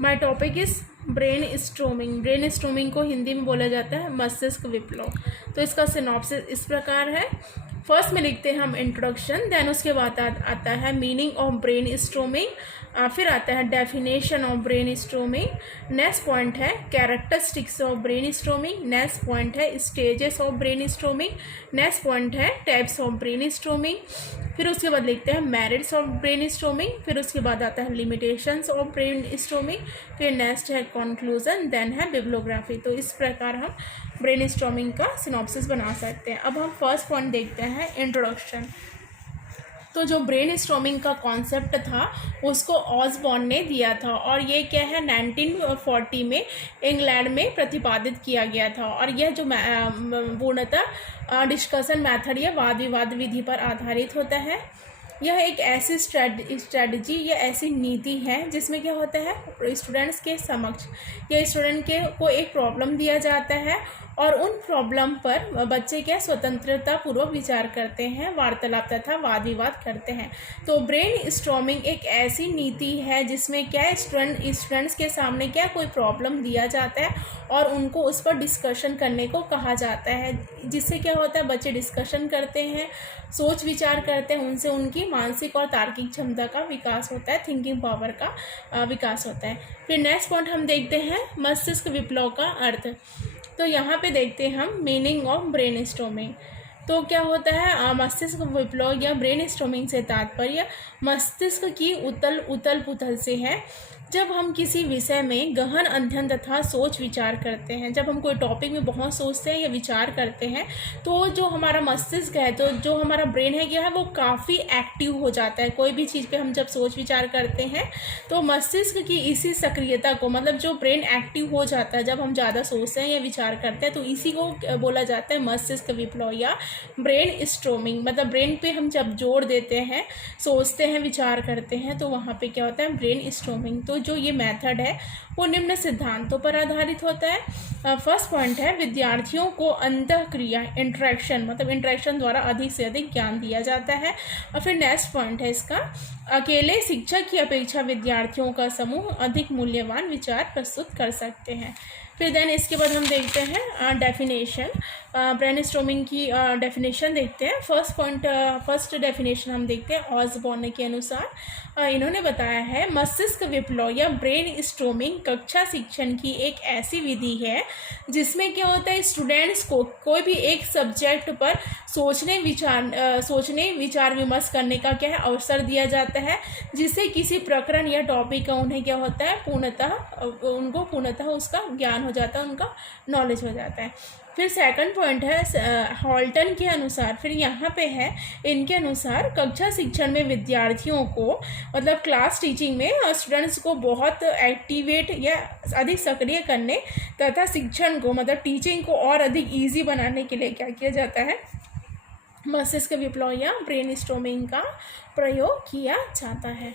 My topic is brain storming. Brain storming को हिंदी में बोला जाता है मस्तिष्क विप्लव। तो इसका सिनॉप्सिस इस प्रकार है। फर्स्ट में लिखते हैं हम इंट्रोडक्शन, देन उसके बाद आता है मीनिंग ऑफ ब्रेन स्ट्रोमिंग, फिर आता है definition of brainstorming, next point है characteristics of brainstorming, next point है stages of brainstorming, next point है टाइप्स ऑफ ब्रेन स्ट्रोमिंग, फिर उसके बाद लिखते हैं मेरिट्स ऑफ ब्रेन स्ट्रोमिंग, फिर उसके बाद आता है लिमिटेशंस ऑफ ब्रेन स्ट्रोमिंग, फिर नेक्स्ट है कंक्लूजन, देन है बिब्लियोग्राफी। तो इस प्रकार हम ब्रेन स्ट्रोमिंग का सिनॉप्सिस बना सकते हैं। अब हम फर्स्ट पॉइंट देखते हैं इंट्रोडक्शन। तो जो ब्रेन स्ट्रोमिंग का कॉन्सेप्ट था उसको ऑसबॉर्न ने दिया था और ये क्या है 1940 में इंग्लैंड में प्रतिपादित किया गया था। और यह जो पूर्णतः डिस्कशन मेथड या वाद विवाद विधि पर आधारित होता है। यह एक ऐसी स्ट्रेटजी या ऐसी नीति है जिसमें क्या होता है स्टूडेंट्स के समक्ष या स्टूडेंट को एक प्रॉब्लम दिया जाता है और उन प्रॉब्लम पर बच्चे क्या स्वतंत्रता पूर्वक विचार करते हैं, वार्तालाप तथा वाद विवाद करते हैं। तो ब्रेन स्ट्रोमिंग एक ऐसी नीति है जिसमें क्या स्टूडेंट्स के सामने क्या कोई प्रॉब्लम दिया जाता है और उनको उस पर डिस्कशन करने को कहा जाता है, जिससे क्या होता है बच्चे डिस्कशन करते हैं, सोच विचार करते हैं, उनसे उनकी मानसिक और तार्किक क्षमता का विकास होता है, थिंकिंग पावर का विकास होता है। फिर नेक्स्ट पॉइंट हम देखते हैं मस्तिष्क विप्लव का अर्थ। तो यहाँ पे देखते हैं हम मीनिंग ऑफ ब्रेन स्ट्रोमिंग। तो क्या होता है मस्तिष्क विप्लव या ब्रेन स्ट्रोमिंग से तात्पर्य मस्तिष्क की उतल पुथल से है। जब हम किसी विषय में गहन अध्ययन तथा सोच विचार करते हैं, जब हम कोई टॉपिक में बहुत सोचते हैं या विचार करते हैं तो जो हमारा मस्तिष्क है, तो जो हमारा ब्रेन है क्या है वो काफ़ी एक्टिव हो जाता है। कोई भी चीज़ पे हम जब सोच विचार करते हैं तो मस्तिष्क की इसी सक्रियता को, मतलब जो ब्रेन एक्टिव हो जाता है जब हम ज़्यादा सोचते हैं या विचार करते हैं, तो इसी को बोला जाता है मस्तिष्क विप्लव या ब्रेन स्ट्रोमिंग। मतलब ब्रेन पे हम जब जोर देते हैं, सोचते हैं, विचार करते हैं, तो वहाँ पे क्या होता है ब्रेन स्ट्रोमिंग। तो जो ये मेथड है वो निम्न सिद्धांतों पर आधारित होता है। फर्स्ट पॉइंट है विद्यार्थियों को अंतःक्रिया इंटरेक्शन, मतलब इंटरेक्शन द्वारा अधिक से अधिक ज्ञान दिया जाता है। और फिर नेक्स्ट पॉइंट है इसका अकेले शिक्षक की अपेक्षा विद्यार्थियों का समूह अधिक मूल्यवान विचार प्रस्तुत कर सकते हैं। फिर देन इसके बाद हम देखते हैं डेफिनेशन, ब्रेन स्ट्रोमिंग की डेफिनेशन देखते हैं। फर्स्ट डेफिनेशन हम देखते हैं ऑसबॉर्न के अनुसार। इन्होंने बताया है मस्तिष्क विप्लव या ब्रेन स्ट्रोमिंग कक्षा शिक्षण की एक ऐसी विधि है जिसमें क्या होता है स्टूडेंट्स को कोई भी एक सब्जेक्ट पर सोचने विचार विमर्श करने का क्या है अवसर दिया जाता है, जिससे किसी प्रकरण या टॉपिक का उन्हें क्या होता है पूर्णतः उसका ज्ञान हो जाता है, उनका नॉलेज हो जाता है। फिर सेकंड पॉइंट है हॉल्टन के अनुसार, फिर यहाँ पे है इनके अनुसार कक्षा शिक्षण में विद्यार्थियों को, मतलब क्लास टीचिंग में स्टूडेंट्स को बहुत एक्टिवेट या अधिक सक्रिय करने तथा शिक्षण को, मतलब टीचिंग को और अधिक ईजी बनाने के लिए क्या किया जाता है मस्तिष्क विप्लव या ब्रेन स्ट्रोमिंग का प्रयोग किया जाता है।